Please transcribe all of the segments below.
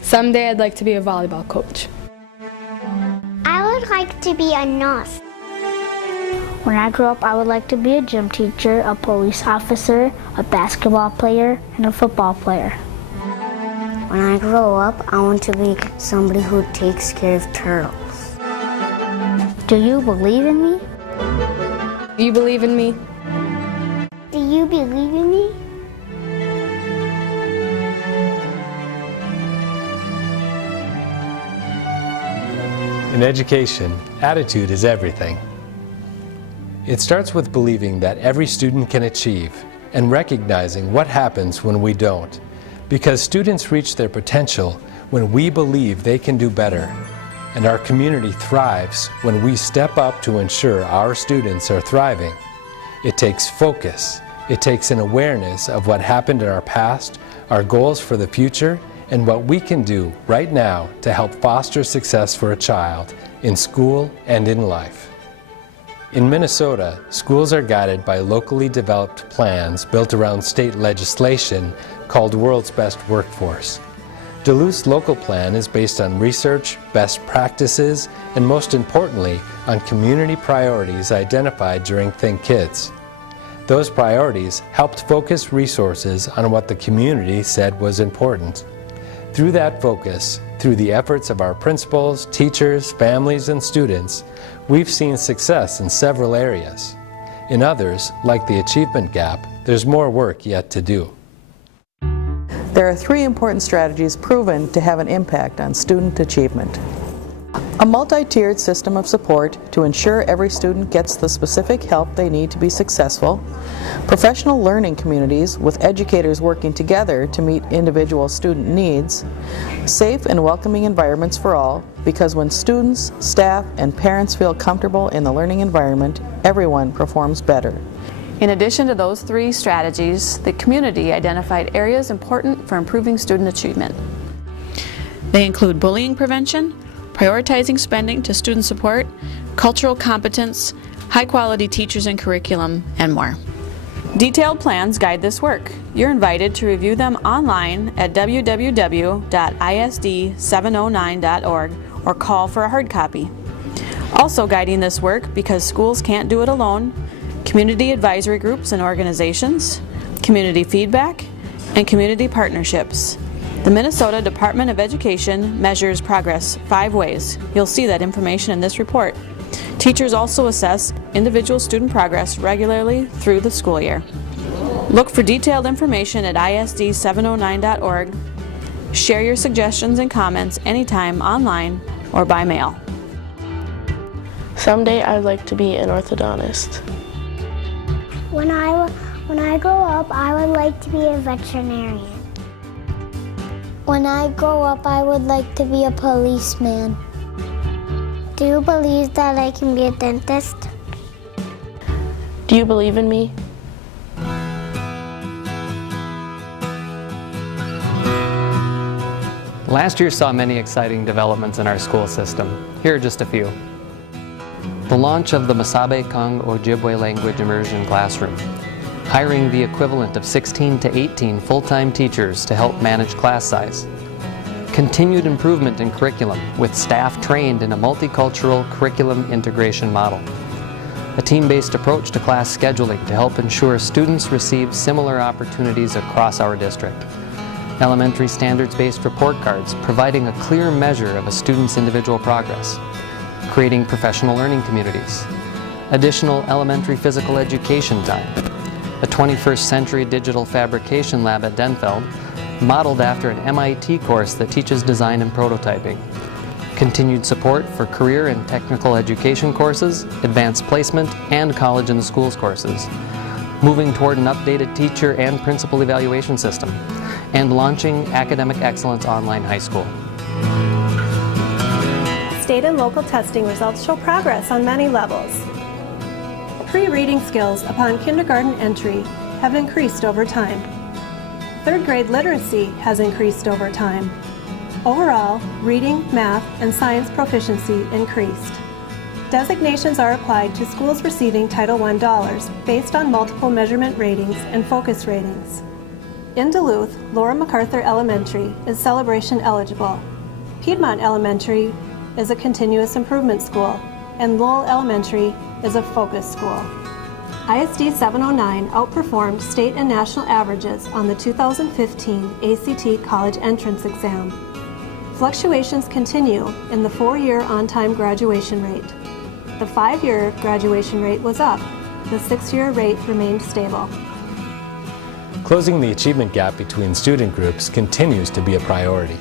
Someday I'd like to be a volleyball coach. I would like to be a nurse. When I grow up, I would like to be a gym teacher, a police officer, a basketball player, and a football player. When I grow up, I want to be somebody who takes care of turtles. Do you believe in me? Do you believe in me? Do you believe in me? In education, attitude is everything. It starts with believing that every student can achieve and recognizing what happens when we don't. Because students reach their potential when we believe they can do better. And our community thrives when we step up to ensure our students are thriving. It takes focus. It takes an awareness of what happened in our past, our goals for the future, and what we can do right now to help foster success for a child in school and in life. In Minnesota, schools are guided by locally developed plans built around state legislation called World's Best Workforce. Duluth's local plan is based on research, best practices, and most importantly, on community priorities identified during Think Kids. Those priorities helped focus resources on what the community said was important. Through that focus, through the efforts of our principals, teachers, families, and students, we've seen success in several areas. In others, like the achievement gap, there's more work yet to do. There are 3 important strategies proven to have an impact on student achievement. A multi-tiered system of support to ensure every student gets the specific help they need to be successful. Professional learning communities with educators working together to meet individual student needs. Safe and welcoming environments for all, because when students, staff, and parents feel comfortable in the learning environment, everyone performs better. In addition to those 3 strategies, the community identified areas important for improving student achievement. They include bullying prevention, prioritizing spending to student support, cultural competence, high-quality teachers and curriculum, and more. Detailed plans guide this work. You're invited to review them online at www.isd709.org or call for a hard copy. Also guiding this work, because schools can't do it alone, community advisory groups and organizations, community feedback, and community partnerships. The Minnesota Department of Education measures progress 5 ways. You'll see that information in this report. Teachers also assess individual student progress regularly through the school year. Look for detailed information at isd709.org. Share your suggestions and comments anytime online or by mail. Someday I'd like to be an orthodontist. When I grow up, I would like to be a veterinarian. When I grow up, I would like to be a policeman. Do you believe that I can be a dentist? Do you believe in me? Last year saw many exciting developments in our school system. Here are just a few. The launch of the Masabe Kang Ojibwe language immersion classroom. Hiring the equivalent of 16 to 18 full-time teachers to help manage class size. Continued improvement in curriculum with staff trained in a multicultural curriculum integration model. A team-based approach to class scheduling to help ensure students receive similar opportunities across our district. Elementary standards-based report cards providing a clear measure of a student's individual progress. Creating professional learning communities. Additional elementary physical education time. A 21st century digital fabrication lab at Denfeld, modeled after an MIT course that teaches design and prototyping. Continued support for career and technical education courses, advanced placement, and college in the schools courses. Moving toward an updated teacher and principal evaluation system. And launching Academic Excellence Online High School. State and local testing results show progress on many levels. Pre-reading skills upon kindergarten entry have increased over time. 3rd grade literacy has increased over time. Overall, reading, math, and science proficiency increased. Designations are applied to schools receiving Title I dollars based on multiple measurement ratings and focus ratings. In Duluth, Laura MacArthur Elementary is celebration eligible. Piedmont Elementary is a continuous improvement school, and Lowell Elementary is a focus school. ISD 709 outperformed state and national averages on the 2015 ACT College Entrance Exam. Fluctuations continue in the 4-year on-time graduation rate. The 5-year graduation rate was up. The 6-year rate remained stable. Closing the achievement gap between student groups continues to be a priority.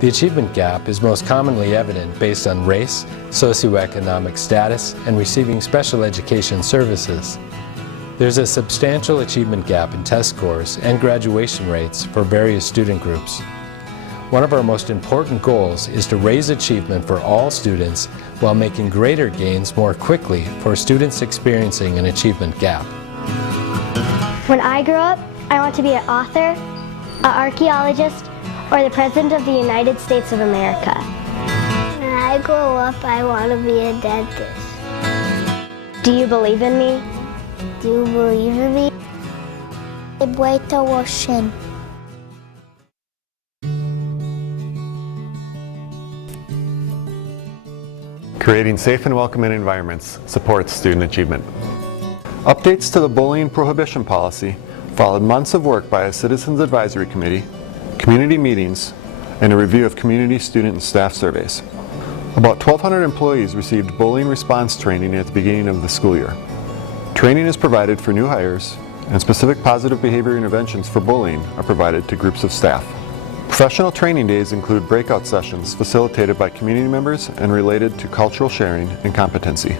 The achievement gap is most commonly evident based on race, socioeconomic status, and receiving special education services. There's a substantial achievement gap in test scores and graduation rates for various student groups. One of our most important goals is to raise achievement for all students while making greater gains more quickly for students experiencing an achievement gap. When I grow up, I want to be an author, an archaeologist, or the President of the United States of America. When I grow up, I want to be a dentist. Do you believe in me? Do you believe in me? Wait to Washington. Creating safe and welcoming environments supports student achievement. Updates to the bullying prohibition policy followed months of work by a Citizens Advisory Committee, community meetings, and a review of community, student, and staff surveys. About 1,200 employees received bullying response training at the beginning of the school year. Training is provided for new hires, and specific positive behavior interventions for bullying are provided to groups of staff. Professional training days include breakout sessions facilitated by community members and related to cultural sharing and competency.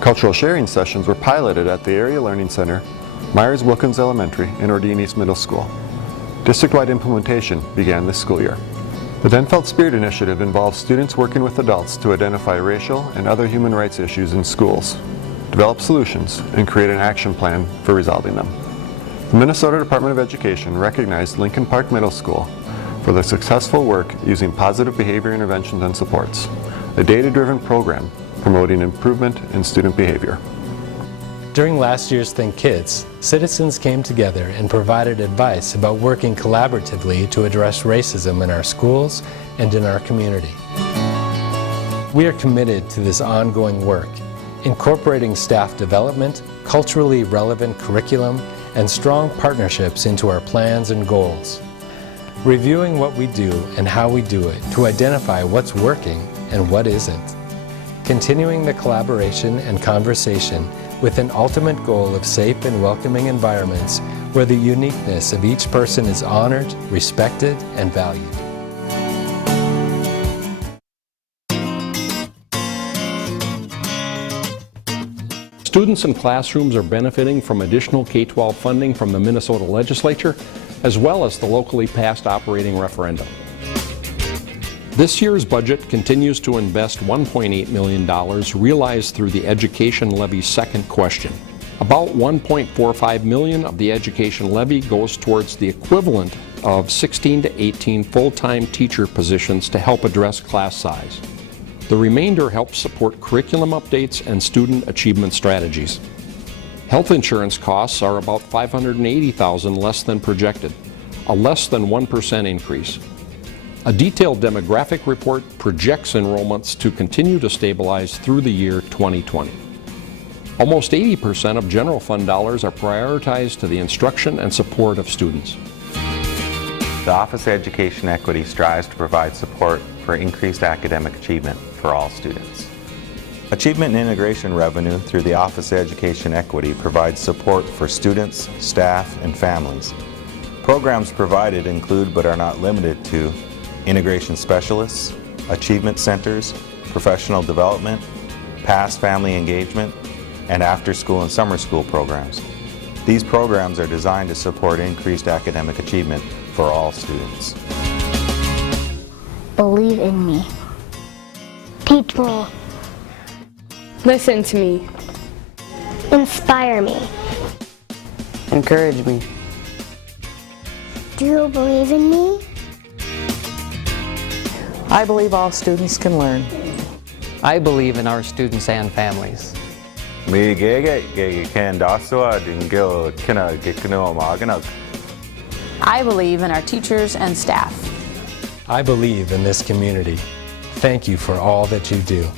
Cultural sharing sessions were piloted at the Area Learning Center, Myers-Wilkins Elementary, and Ordine East Middle School. District-wide implementation began this school year. The Denfeld Spirit Initiative involves students working with adults to identify racial and other human rights issues in schools, develop solutions, and create an action plan for resolving them. The Minnesota Department of Education recognized Lincoln Park Middle School for the successful work using positive behavior interventions and supports, a data-driven program promoting improvement in student behavior. During last year's Think Kids, citizens came together and provided advice about working collaboratively to address racism in our schools and in our community. We are committed to this ongoing work, incorporating staff development, culturally relevant curriculum, and strong partnerships into our plans and goals. Reviewing what we do and how we do it to identify what's working and what isn't. Continuing the collaboration and conversation with an ultimate goal of safe and welcoming environments where the uniqueness of each person is honored, respected, and valued. Students and classrooms are benefiting from additional K-12 funding from the Minnesota Legislature, as well as the locally passed operating referendum. This year's budget continues to invest $1.8 million realized through the Education Levy's second question. About $1.45 million of the education levy goes towards the equivalent of 16 to 18 full-time teacher positions to help address class size. The remainder helps support curriculum updates and student achievement strategies. Health insurance costs are about $580,000 less than projected, a less than 1% increase. A detailed demographic report projects enrollments to continue to stabilize through the year 2020. Almost 80% of general fund dollars are prioritized to the instruction and support of students. The Office of Education Equity strives to provide support for increased academic achievement for all students. Achievement and integration revenue through the Office of Education Equity provides support for students, staff, and families. Programs provided include but are not limited to integration specialists, achievement centers, professional development, past family engagement, and after-school and summer school programs. These programs are designed to support increased academic achievement for all students. Believe in me. Teach me. Listen to me. Inspire me. Encourage me. Do you believe in me? I believe all students can learn. I believe in our students and families. I believe in our teachers and staff. I believe in this community. Thank you for all that you do.